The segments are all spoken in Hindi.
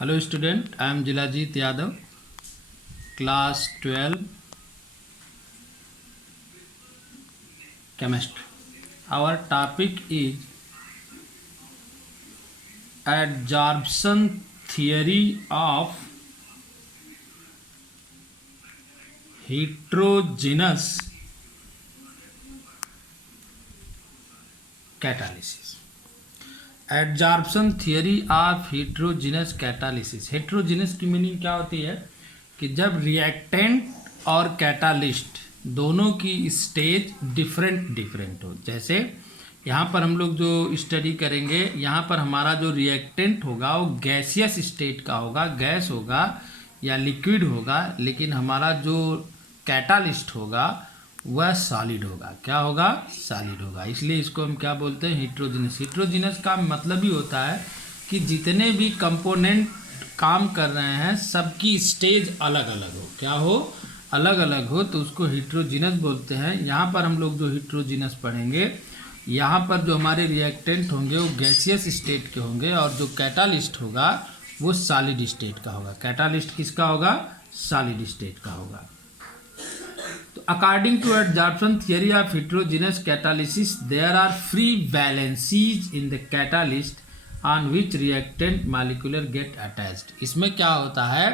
Hello student, I am Jilajit Yadav, class 12, chemistry. Our topic is adsorption theory of heterogeneous catalysis. Adsorption theory of heterogeneous catalysis. Heterogeneous की मीनिंग क्या होती है कि जब रिएक्टेंट और कैटालिस्ट दोनों की स्टेज डिफरेंट हो। जैसे यहाँ पर हम लोग जो स्टडी करेंगे, यहाँ पर हमारा जो रिएक्टेंट होगा वो गैसियस स्टेट का होगा, गैस होगा या लिक्विड होगा, लेकिन हमारा जो कैटालिस्ट होगा वह सॉलिड होगा। क्या होगा? सॉलिड होगा। इसलिए इसको हम क्या बोलते हैं? हेट्रोजीनस। हेट्रोजीनस का मतलब ही होता है कि जितने भी कंपोनेंट काम कर रहे हैं सबकी स्टेज अलग अलग हो। क्या हो? अलग अलग हो, तो उसको हेट्रोजीनस बोलते हैं। यहाँ पर हम लोग जो हेट्रोजीनस पढ़ेंगे, यहाँ पर जो हमारे रिएक्टेंट होंगे वो गैसियस स्टेट के होंगे और जो कैटालिस्ट होगा वो सॉलिड स्टेट का होगा। कैटालिस्ट किसका होगा? सॉलिड स्टेट का होगा। According to adsorption theory of heterogeneous catalysis, there are free valencies in the catalyst on which reactant molecule get attached. इसमें क्या होता है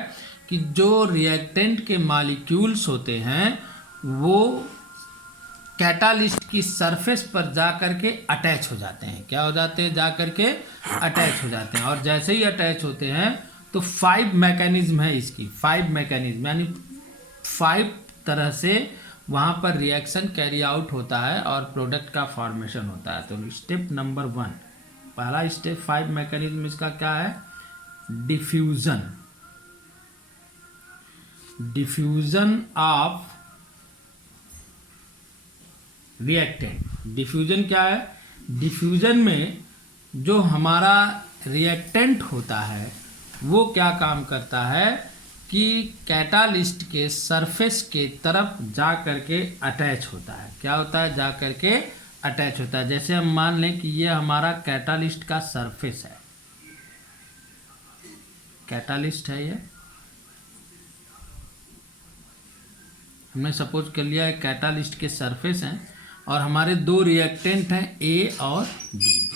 कि जो रिएक्टेंट के मॉलिक्यूल्स होते हैं वो कैटालिस्ट की सरफेस पर जा करके अटैच हो जाते हैं। क्या हो जाते हैं? जा करके अटैच हो जाते हैं। और जैसे ही अटैच होते हैं तो 5 मैकेनिज्म है इसकी। 5 मैकेनिज्म यानी 5 तरह से वहाँ पर रिएक्शन कैरी आउट होता है और प्रोडक्ट का फॉर्मेशन होता है। तो स्टेप नंबर 1, पहला स्टेप 5 मैकेनिज्म इसका क्या है? Diffusion. Diffusion of reactant. Diffusion क्या है? डिफ्यूजन में जो हमारा रिएक्टेंट होता है वो क्या काम करता है कि कैटालिस्ट के सरफेस के तरफ जा करके अटैच होता है। क्या होता है? जा करके अटैच होता है। जैसे हम मान लें कि ये हमारा कैटालिस्ट का सरफेस है। कैटालिस्ट है ये, हमने सपोज कर लिया है कैटालिस्ट के सरफेस हैं और हमारे 2 रिएक्टेंट हैं ए और बी।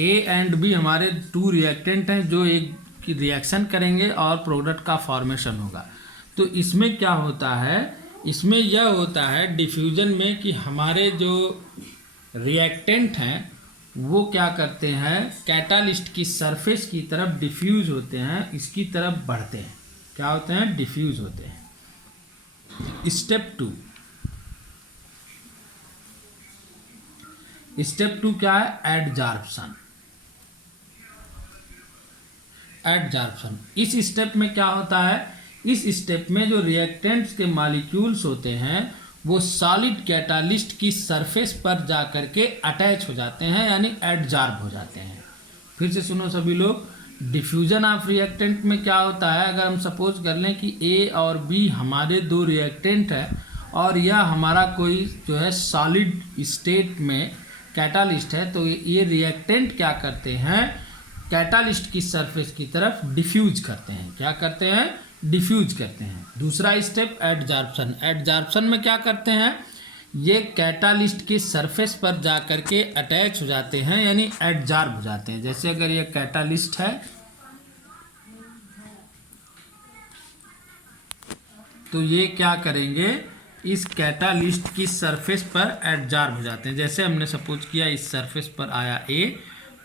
ए एंड बी हमारे 2 रिएक्टेंट हैं जो एक की रिएक्शन करेंगे और प्रोडक्ट का फॉर्मेशन होगा। तो इसमें क्या होता है? इसमें यह होता है डिफ्यूजन में कि हमारे जो रिएक्टेंट हैं वो क्या करते हैं? कैटालिस्ट की सरफेस की तरफ डिफ्यूज होते हैं, इसकी तरफ बढ़ते हैं। क्या होते हैं? डिफ्यूज होते हैं। स्टेप 2। स्टेप 2 क्या है? एडजॉर्प्शन। एडजॉर्प्शन। इस स्टेप में क्या होता है? इस स्टेप में जो रिएक्टेंट्स के मॉलिक्यूल्स होते हैं वो सॉलिड कैटालिस्ट की सरफेस पर जा करके अटैच हो जाते हैं, यानी एडजॉर्ब हो जाते हैं। फिर से सुनो सभी लोग। डिफ्यूजन ऑफ रिएक्टेंट में क्या होता है? अगर हम सपोज कर लें कि ए और बी हमारे 2 रिएक्टेंट है और यह हमारा कोई जो है सॉलिड स्टेट में कैटालिस्ट है, तो ये रिएक्टेंट क्या करते हैं? कैटालिस्ट की सरफेस की तरफ डिफ्यूज करते हैं। क्या करते हैं? डिफ्यूज करते हैं। दूसरा स्टेप एडजॉर्प्शन। एडजॉर्प्शन में क्या करते हैं? ये कैटालिस्ट की सरफेस पर जा करके अटैच हो जाते हैं, यानी एडजॉर्ब हो जाते हैं। जैसे अगर ये कैटालिस्ट है तो ये क्या करेंगे? इस कैटालिस्ट की सरफेस पर एडजॉर्ब हो जाते हैं। जैसे हमने सपोज किया इस सरफेस पर आया ए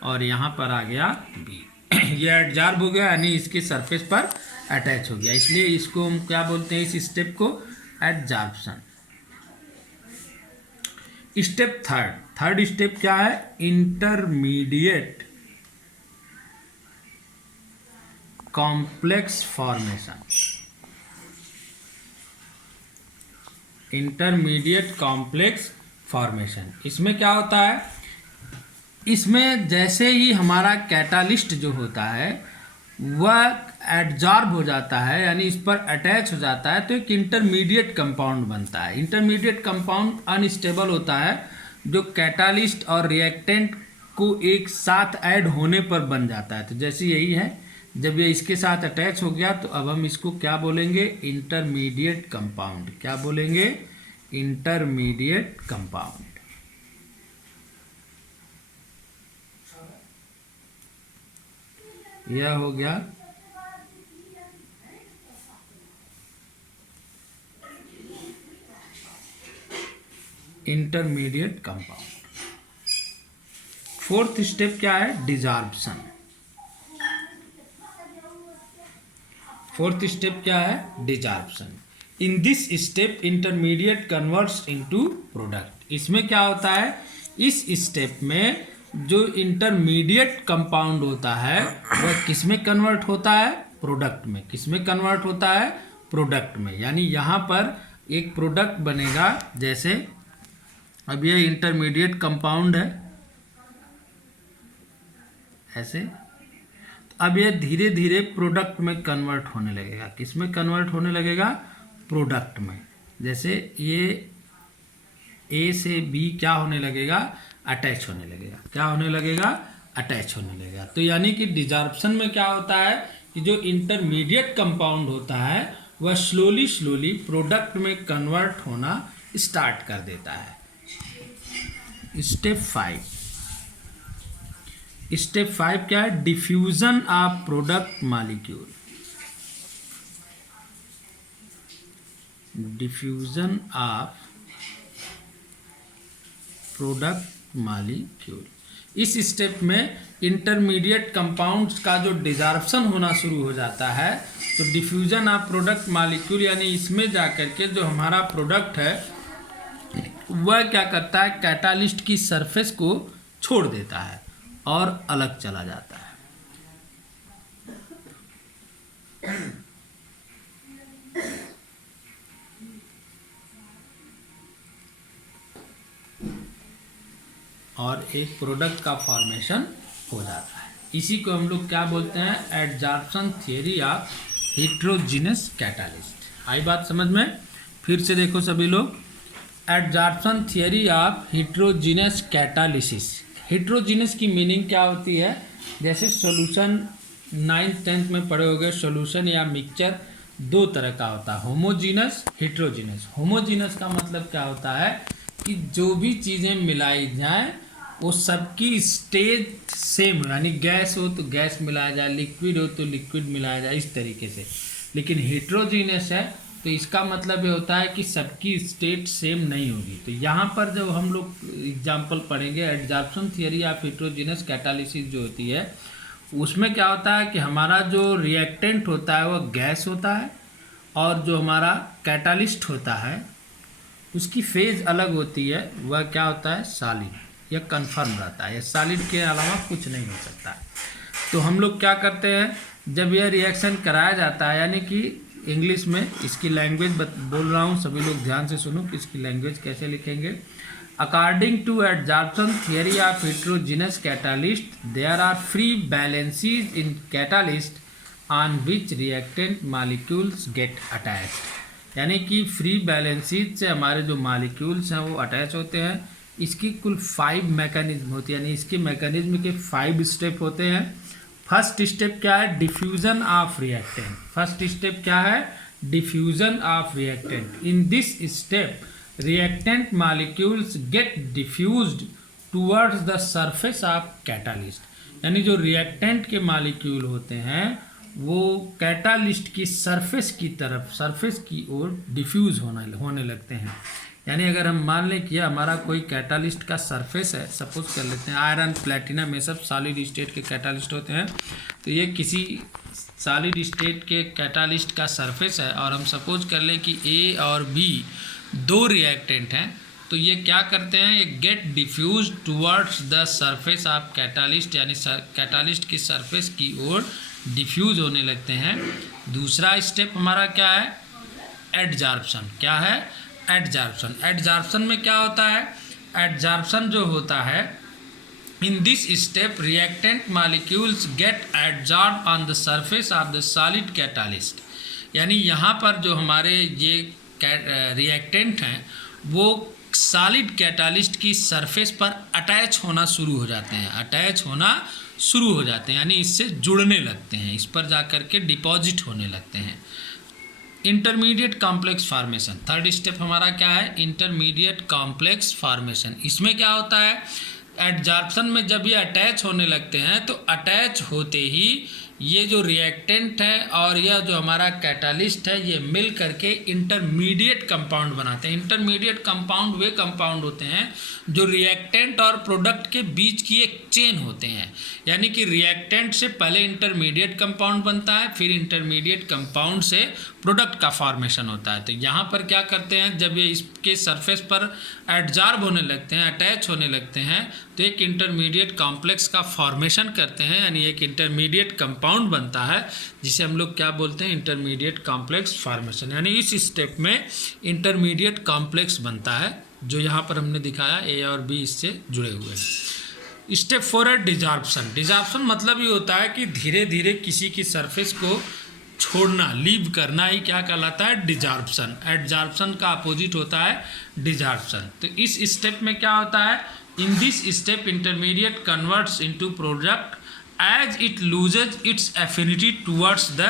और यहाँ पर आ गया बी। ये एडजॉर्ब हो गया यानी इसके सरफेस पर अटैच हो गया, इसलिए इसको हम क्या बोलते हैं? इस स्टेप को एडजॉर्प्शन। स्टेप 3। थर्ड स्टेप क्या है? Intermediate complex formation. Intermediate complex formation. इसमें क्या होता है? इसमें जैसे ही हमारा कैटालिस्ट जो होता है वह एडजॉर्ब हो जाता है, यानी इस पर अटैच हो जाता है, तो एक इंटरमीडिएट कंपाउंड बनता है। इंटरमीडिएट कंपाउंड अनस्टेबल होता है जो कैटालिस्ट और रिएक्टेंट को एक साथ ऐड होने पर बन जाता है। तो जैसे यही है, जब ये इसके साथ अटैच हो गया तो अब हम इसको क्या बोलेंगे, इंटरमीडिएट कंपाउंड। क्या बोलेंगे, इंटरमीडिएट कंपाउंड। यह हो गया इंटरमीडिएट कंपाउंड। फोर्थ स्टेप क्या है, डिसॉर्प्शन। फोर्थ स्टेप क्या है, desorption. In this step intermediate converts into product. इसमें क्या होता है, इस स्टेप में जो इंटरमीडिएट कंपाउंड होता है वह किस में कन्वर्ट होता है, प्रोडक्ट में। किस में कन्वर्ट होता है, प्रोडक्ट में। यानी यहाँ पर एक प्रोडक्ट बनेगा। जैसे अब ये इंटरमीडिएट कंपाउंड है ऐसे, तो अब ये धीरे धीरे प्रोडक्ट में कन्वर्ट होने लगेगा। किस में कन्वर्ट होने लगेगा, प्रोडक्ट में। जैसे ये ए से बी क्या होने लगेगा, अटैच होने लगेगा। क्या होने लगेगा, अटैच होने लगेगा। तो यानी कि डिसॉर्प्शन में क्या होता है कि जो इंटरमीडिएट कंपाउंड होता है वह स्लोली स्लोली प्रोडक्ट में कन्वर्ट होना स्टार्ट कर देता है। स्टेप 5। स्टेप 5 क्या है, diffusion of product molecule. Diffusion of product molecule. इस स्टेप में इंटरमीडिएट कंपाउंड्स का जो डिसॉर्प्शन होना शुरू हो जाता है, तो डिफ्यूजन ऑफ प्रोडक्ट मॉलिक्यूल यानी इसमें जाकर के जो हमारा प्रोडक्ट है वह क्या करता है, कैटालिस्ट की सरफेस को छोड़ देता है और अलग चला जाता है। और एक प्रोडक्ट का फॉर्मेशन हो जाता है। इसी को हम लोग क्या बोलते हैं, adsorption theory of heterogeneous catalyst. आई बात समझ में, फिर से देखो सभी लोग, adsorption theory of heterogeneous catalysis. Heterogeneous की मीनिंग क्या होती है, जैसे सॉल्यूशन 9th 10th में पढ़े होंगे, सॉल्यूशन या मिक्सचर दो तरह का होता है, होमोजीनस, हेट्रोजीनस। होमोजीनस का मतलब क्या होता है कि जो भी चीज़ें मिलाई जाएं वो सबकी स्टेज सेम हो, यानी गैस हो तो गैस मिलाया जाए, लिक्विड हो तो लिक्विड मिलाया जाए, इस तरीके से। लेकिन हेट्रोजीनस है तो इसका मतलब ये होता है कि सबकी स्टेट सेम नहीं होगी। तो यहाँ पर जब हम लोग एग्जाम्पल पढ़ेंगे, adsorption theory of heterogeneous catalysis जो होती है उसमें क्या होता है कि हमारा जो रिएक्टेंट होता है वह गैस होता है और जो हमारा कैटालिस्ट होता है उसकी फेज अलग होती है, वह क्या होता है, सॉलिड। यह कन्फर्म रहता है, यह सॉलिड के अलावा कुछ नहीं हो सकता। तो हम लोग क्या करते हैं, जब यह रिएक्शन कराया जाता है, यानी कि इंग्लिश में इसकी लैंग्वेज बोल रहा हूँ, सभी लोग ध्यान से सुनो कि इसकी लैंग्वेज कैसे लिखेंगे। According to adsorption theory of heterogeneous catalyst there are free balances in catalyst on which reactant molecules get attached. यानी कि फ्री बैलेंसेस से हमारे जो मॉलिक्यूल्स हैं वो अटैच होते हैं। इसकी कुल 5 मैकेनिज्म होती है, यानी इसके मैकेनिज्म के 5 स्टेप होते हैं। फर्स्ट स्टेप क्या है, diffusion of reactant. First step क्या है, diffusion of reactant. In this step reactant molecules get diffused towards the surface of catalyst. यानी जो रिएक्टेंट के मॉलिक्यूल होते हैं वो कैटालिस्ट की सरफेस की तरफ, सरफेस की ओर डिफ्यूज होने लगते हैं। यानी अगर हम मान लें कि हमारा कोई कैटालिस्ट का सरफेस है, सपोज कर लेते हैं आयरन, प्लेटिनम, ये सब सॉलिड स्टेट के कैटालिस्ट होते हैं। तो ये किसी सॉलिड स्टेट के कैटालिस्ट का सरफेस है और हम सपोज कर लें कि ए और बी 2 रिएक्टेंट हैं, तो ये क्या करते हैं, ये get diffuse towards the surface of catalyst, यानी कैटालिस्ट की सरफेस की ओर डिफ्यूज होने लगते हैं। दूसरा स्टेप हमारा क्या है, एडजॉर्प्शन। क्या है, एडजॉर्प्शन। एडजॉर्प्शन में क्या होता है, एडजॉर्प्शन जो होता है, in this step reactant molecules get adsorb on the surface of the solid catalyst. यानी यहाँ पर जो हमारे ये रिएक्टेंट हैं वो सॉलिड कैटालिस्ट की सरफेस पर अटैच होना शुरू हो जाते हैं, अटैच होना शुरू हो जाते हैं, यानी इससे जुड़ने लगते हैं, इस पर जा कर के डिपॉजिट होने लगते हैं। Intermediate complex formation, third step हमारा क्या है, इंटरमीडिएट कॉम्प्लेक्स फॉर्मेशन। इसमें क्या होता है, एडजॉर्प्शन में जब ये अटैच होने लगते हैं तो अटैच होते ही ये जो रिएक्टेंट है और यह जो हमारा कैटालिस्ट है ये मिल करके इंटरमीडिएट कंपाउंड बनाते हैं। इंटरमीडिएट कंपाउंड वे कंपाउंड होते हैं जो रिएक्टेंट और प्रोडक्ट के बीच की एक चेन होते हैं, यानी कि रिएक्टेंट से पहले इंटरमीडिएट कंपाउंड बनता है, फिर इंटरमीडिएट कंपाउंड से प्रोडक्ट का फॉर्मेशन होता है। तो यहाँ पर क्या करते हैं, जब ये इसके सरफेस पर एडजॉर्ब होने लगते हैं, अटैच होने लगते हैं, तो एक इंटरमीडिएट कॉम्प्लेक्स का फॉर्मेशन करते हैं, यानी एक इंटरमीडिएट कंपाउंड बनता है जिसे हम लोग क्या बोलते हैं, इंटरमीडिएट कॉम्प्लेक्स फॉर्मेशन। यानी इस स्टेप में इंटरमीडिएट कॉम्प्लेक्स बनता है, जो यहाँ पर हमने दिखाया ए और बी इससे जुड़े हुए हैं। स्टेप 4 है डिजॉर्प्शन। डिजॉर्प्शन मतलब ये होता है कि धीरे धीरे किसी की सरफेस को छोड़ना, लीव करना ही क्या कहलाता है, डिजॉर्प्शन। एडजॉर्प्शन का अपोजिट होता है डिजॉर्प्शन। तो इस स्टेप में क्या होता है, in this step intermediate converts into product as it loses its affinity towards the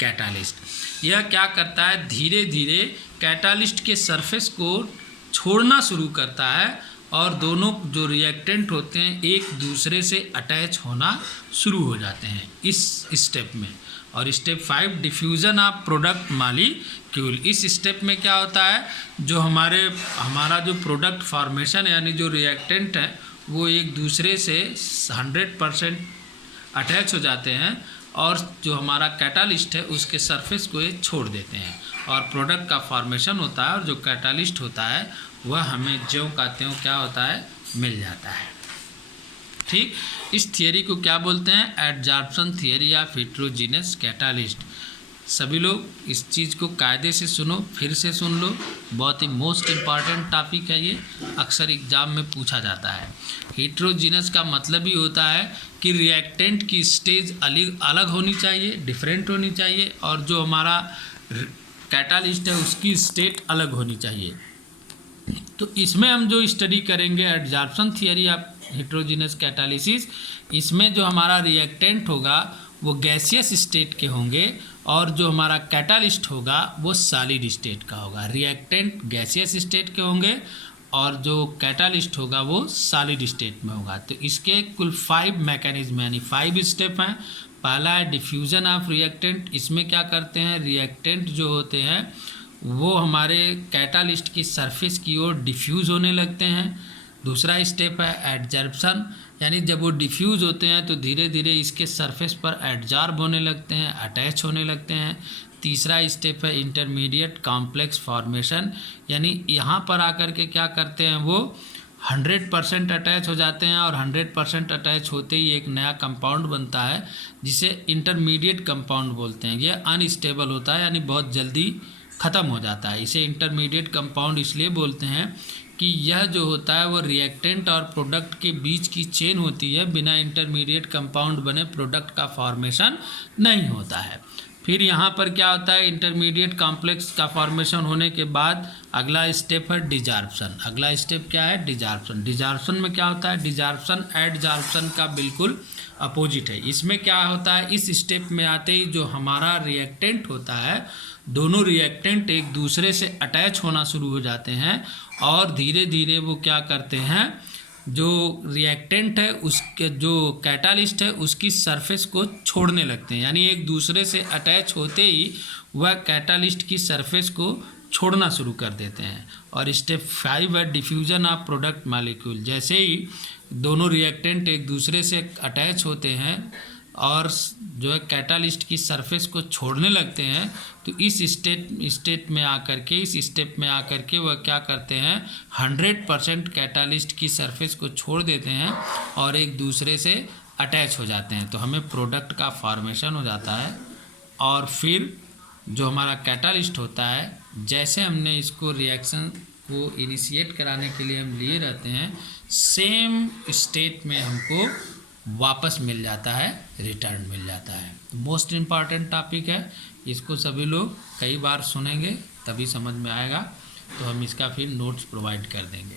catalyst. यह क्या करता है, धीरे धीरे कैटालिस्ट के सरफेस को छोड़ना शुरू करता है और दोनों जो रिएक्टेंट होते हैं एक दूसरे से अटैच होना शुरू हो जाते हैं इस स्टेप में। और step 5 diffusion of product molecule. इस स्टेप में क्या होता है, जो हमारा जो प्रोडक्ट फॉर्मेशन यानी जो रिएक्टेंट है वो एक दूसरे से 100% अटैच हो जाते हैं और जो हमारा कैटालिस्ट है उसके सरफेस को ये छोड़ देते हैं और प्रोडक्ट का फॉर्मेशन होता है और जो कैटालिस्ट होता है वह हमें ज्यों का त्यों क्या होता है, मिल जाता है। ठीक, इस थियरी को क्या बोलते हैं, adsorption theory of heterogeneous catalyst. सभी लोग इस चीज़ को कायदे से सुनो, फिर से सुन लो, बहुत ही मोस्ट इम्पॉर्टेंट टॉपिक है ये, अक्सर एग्जाम में पूछा जाता है। हेटेरोजीनस का मतलब ही होता है कि रिएक्टेंट की स्टेज अलग होनी चाहिए, डिफरेंट होनी चाहिए, और जो हमारा कैटालिस्ट है उसकी स्टेट अलग होनी चाहिए। तो इसमें हम जो स्टडी करेंगे adsorption theory of heterogeneous catalysis, इसमें जो हमारा रिएक्टेंट होगा वो गैसियस स्टेट के होंगे और जो हमारा कैटालिस्ट होगा वो सॉलिड स्टेट का होगा। रिएक्टेंट गैसियस स्टेट के होंगे और जो कैटालिस्ट होगा वो सॉलिड स्टेट में होगा। तो इसके कुल 5 मैकेनिज्म यानी 5 स्टेप हैं। पहला है डिफ्यूज़न ऑफ रिएक्टेंट। इसमें क्या करते हैं, रिएक्टेंट जो होते हैं वो हमारे कैटालिस्ट की सरफेस की ओर डिफ्यूज़ होने लगते हैं। दूसरा स्टेप है एडजॉर्प्शन, यानी जब वो डिफ्यूज़ होते हैं तो धीरे धीरे इसके सरफेस पर एडजॉर्ब होने लगते हैं, अटैच होने लगते हैं। तीसरा स्टेप है इंटरमीडिएट कॉम्प्लेक्स फॉर्मेशन, यानी यहाँ पर आकर के क्या करते हैं, वो 100% अटैच हो जाते हैं और 100% अटैच होते ही एक नया कंपाउंड बनता है जिसे इंटरमीडिएट कंपाउंड बोलते हैं। ये अनस्टेबल होता है, यानी बहुत जल्दी ख़त्म हो जाता है। इसे इंटरमीडिएट कंपाउंड इसलिए बोलते हैं कि यह जो होता है वो रिएक्टेंट और प्रोडक्ट के बीच की चेन होती है, बिना इंटरमीडिएट कंपाउंड बने प्रोडक्ट का फॉर्मेशन नहीं होता है। फिर यहाँ पर क्या होता है, इंटरमीडिएट कॉम्प्लेक्स का फॉर्मेशन होने के बाद अगला स्टेप है डिजॉर्प्शन। अगला स्टेप क्या है, डिजॉर्प्शन। डिजॉर्प्शन में क्या होता है, डिजॉर्प्शन एडजॉर्प्शन का बिल्कुल अपोजिट है। इसमें क्या होता है, इस स्टेप में आते ही जो हमारा रिएक्टेंट होता है, दोनों रिएक्टेंट एक दूसरे से अटैच होना शुरू हो जाते हैं और धीरे धीरे वो क्या करते हैं, जो रिएक्टेंट है उसके जो कैटालिस्ट है उसकी सरफेस को छोड़ने लगते हैं, यानी एक दूसरे से अटैच होते ही वह कैटालिस्ट की सरफेस को छोड़ना शुरू कर देते हैं। और स्टेप 5 है डिफ्यूज़न ऑफ प्रोडक्ट मॉलिक्यूल। जैसे ही दोनों रिएक्टेंट एक दूसरे से अटैच होते हैं और जो है कैटालिस्ट की सरफेस को छोड़ने लगते हैं, तो इस स्टेट में आकर के, इस स्टेप में आकर के वह क्या करते हैं, 100% कैटालिस्ट की सरफेस को छोड़ देते हैं और एक दूसरे से अटैच हो जाते हैं। तो हमें प्रोडक्ट का फॉर्मेशन हो जाता है और फिर जो हमारा कैटालिस्ट होता है, जैसे हमने इसको रिएक्शन को इनिशिएट कराने के लिए हम लिए रहते हैं, सेम स्टेट में हमको वापस मिल जाता है, रिटर्न मिल जाता है। मोस्ट इम्पॉर्टेंट टॉपिक है, इसको सभी लोग कई बार सुनेंगे तभी समझ में आएगा, तो हम इसका फिर नोट्स प्रोवाइड कर देंगे।